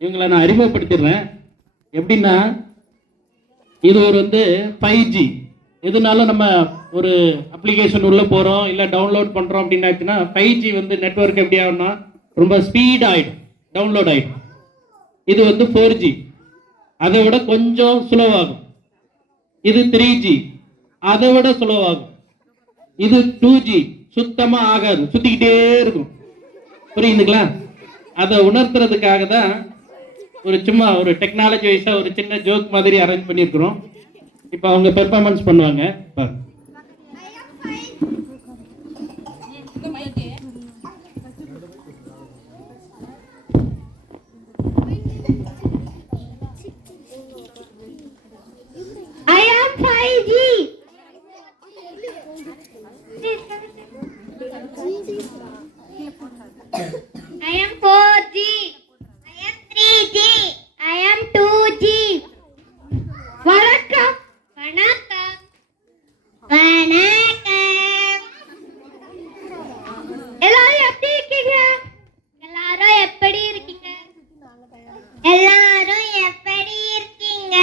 இவங்களை நான் அறிமுகப்படுத்திடுறேன். எப்படின்னா, இது ஒரு 5G. எதுனாலும் நம்ம ஒரு அப்ளிகேஷன் உள்ளே போகிறோம் இல்லை டவுன்லோட் பண்ணுறோம் அப்படின்னாச்சுன்னா 5G நெட்வொர்க் எப்படி ஆகும்னா ரொம்ப ஸ்பீட் ஆகிடும், டவுன்லோட் ஆகிடும். இது 4G, அதை விட கொஞ்சம் ஸ்லோவாகும். இது 3G, அதை விட ஸ்லோவாகும். இது 2G, சுத்தமாக ஆகாது, சுற்றிக்கிட்டே இருக்கும். புரியுதுங்களா? அதை உணர்த்துறதுக்காக தான் சும்மா ஒரு டெக்னாலஜி வைஸாக ஒரு சின்ன ஜோக் மாதிரி அரேஞ்ச் பண்ணியிருக்கிறோம். இப்போ அவங்க பெர்ஃபார்மன்ஸ் பண்ணுவாங்க. I am 5G. I am 4G. I am 3G. I am 2G. வணக்கம். வணக்கம். வணக்கம். எல்லாரும் எப்படி இருக்கீங்க? எல்லாரும் எப்படி இருக்கீங்க? எல்லாரும் எப்படி இருக்கீங்க?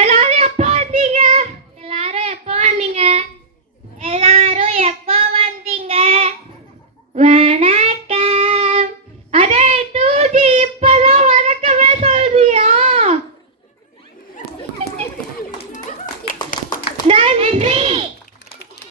எல்லாரும்